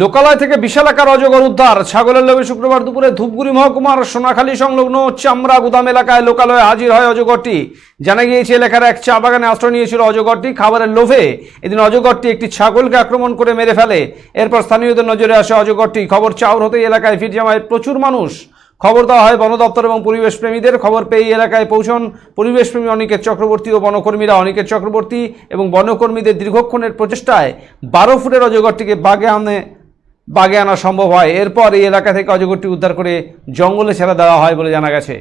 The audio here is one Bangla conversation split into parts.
লোকালয় থেকে বিশালাকার অজগর উদ্ধার। ছাগলের লোভে শুক্রবার দুপুরে ধূপগুড়ি মহকুমার সোনাখালী সংলগ্ন চামড়া গুদাম এলাকায় লোকালয়ে হাজির হয় অজগরটি। জানা গিয়েছে এলাকার এক চা বাগানে আশ্রয় নিয়েছিল অজগরটি। খাবারের লোভে এদিন অজগরটি একটি ছাগলকে আক্রমণ করে মেরে ফেলে। এরপর স্থানীয়দের নজরে আসে অজগরটি। খবর চাউর হতেই এলাকায় ভিড় জমায় প্রচুর মানুষ। খবর দেওয়া হয় বন দপ্তর এবং পরিবেশ প্রেমীদের। খবর পেয়ে এলাকায় পৌঁছন পরিবেশপ্রেমী অনিকেত চক্রবর্তী ও বনকর্মীরা। অনিকেত চক্রবর্তী এবং বনকর্মীদের দীর্ঘক্ষণের প্রচেষ্টায় 12 ফুটের অজগরটিকে বাগে আনা সম্ভব হয়। এরপর এই এলাকা থেকে অজগরটি উদ্ধার করে জঙ্গলে ছেড়ে দেওয়া হয় বলে জানা গেছে।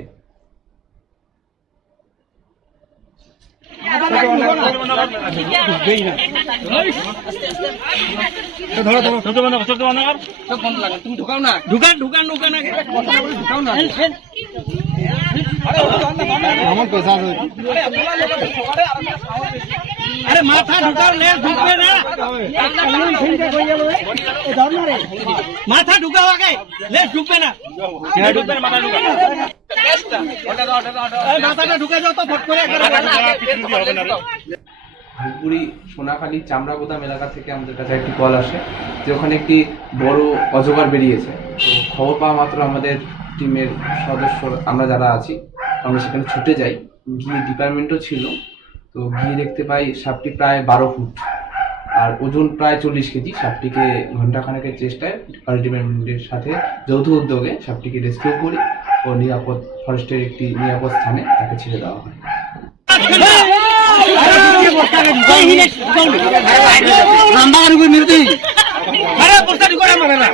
अरे माथा ढुका ले ढुकबे ना माथा ढुका हो गए ले ढुकबे ना ढुकबे माथा ढुका माथाটা ঢুকে যাও তো ফট করে ধূপগুড়ি সোনাখালী চামড়া গুদাম এলাকা থেকে আমাদের কাছে একটি কল আসে যে ওখানে একটি বড় অজগর বেরিয়েছে। তো খবর পাওয়া মাত্র আমাদের টিমের সদস্য আমরা যারা আছি আমরা সেখানে ছুটে যাই। গিয়ে ডিপার্টমেন্টও ছিল, তো গিয়ে দেখতে পাই সাপটি প্রায় 12 ফুট আর ওজন প্রায় 40 কেজি। সাপটিকে ঘণ্টাখানেকের চেষ্টায় ফরেস্ট ডিপার্টমেন্টের সাথে যৌথ উদ্যোগে সাপটিকে রেস্কিউ করি ও নিরাপদ ফরেস্টের একটি নিরাপদ স্থানে তাকে ছেড়ে দেওয়া হয়। নাম্বার মিলতি আরে পোস্টার করে মারা